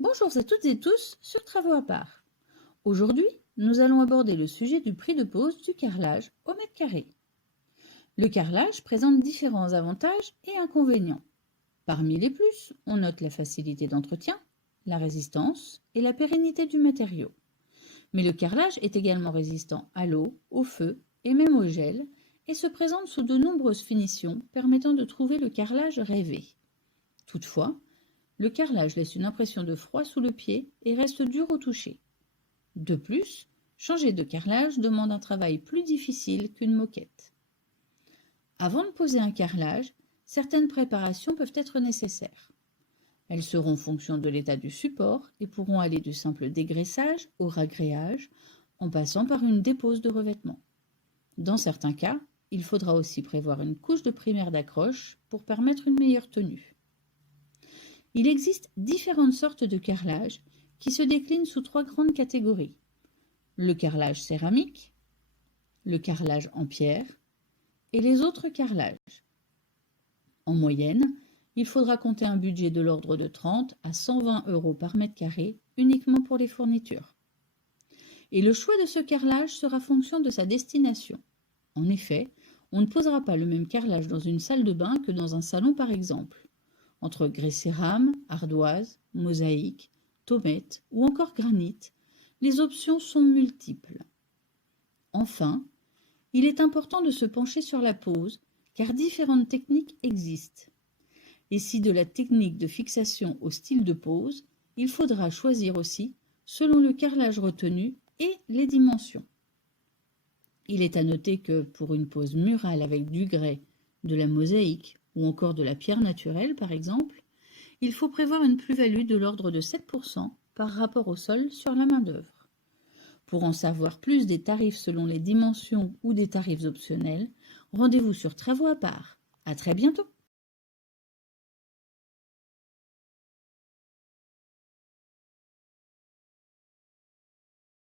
Bonjour à toutes et tous sur Travaux à part. Aujourd'hui, nous allons aborder le sujet du prix de pose du carrelage au mètre carré. Le carrelage présente différents avantages et inconvénients. Parmi les plus, on note la facilité d'entretien, la résistance et la pérennité du matériau. Mais le carrelage est également résistant à l'eau, au feu et même au gel et se présente sous de nombreuses finitions permettant de trouver le carrelage rêvé. Toutefois, le carrelage laisse une impression de froid sous le pied et reste dur au toucher. De plus, changer de carrelage demande un travail plus difficile qu'une moquette. Avant de poser un carrelage, certaines préparations peuvent être nécessaires. Elles seront en fonction de l'état du support et pourront aller du simple dégraissage au ragréage en passant par une dépose de revêtement. Dans certains cas, il faudra aussi prévoir une couche de primaire d'accroche pour permettre une meilleure tenue. Il existe différentes sortes de carrelage qui se déclinent sous trois grandes catégories. Le carrelage céramique, le carrelage en pierre et les autres carrelages. En moyenne, il faudra compter un budget de l'ordre de 30 à 120 € par mètre carré uniquement pour les fournitures. Et le choix de ce carrelage sera fonction de sa destination. En effet, on ne posera pas le même carrelage dans une salle de bain que dans un salon par exemple. Entre grès cérame, ardoise, mosaïque, tomette ou encore granit, les options sont multiples. Enfin, il est important de se pencher sur la pose car différentes techniques existent. Et si de la technique de fixation au style de pose, il faudra choisir aussi selon le carrelage retenu et les dimensions. Il est à noter que pour une pose murale avec du grès, de la mosaïque ou encore de la pierre naturelle par exemple, il faut prévoir une plus-value de l'ordre de 7% par rapport au sol sur la main-d'œuvre. Pour en savoir plus des tarifs selon les dimensions ou des tarifs optionnels, rendez-vous sur Travaux à part. À très bientôt!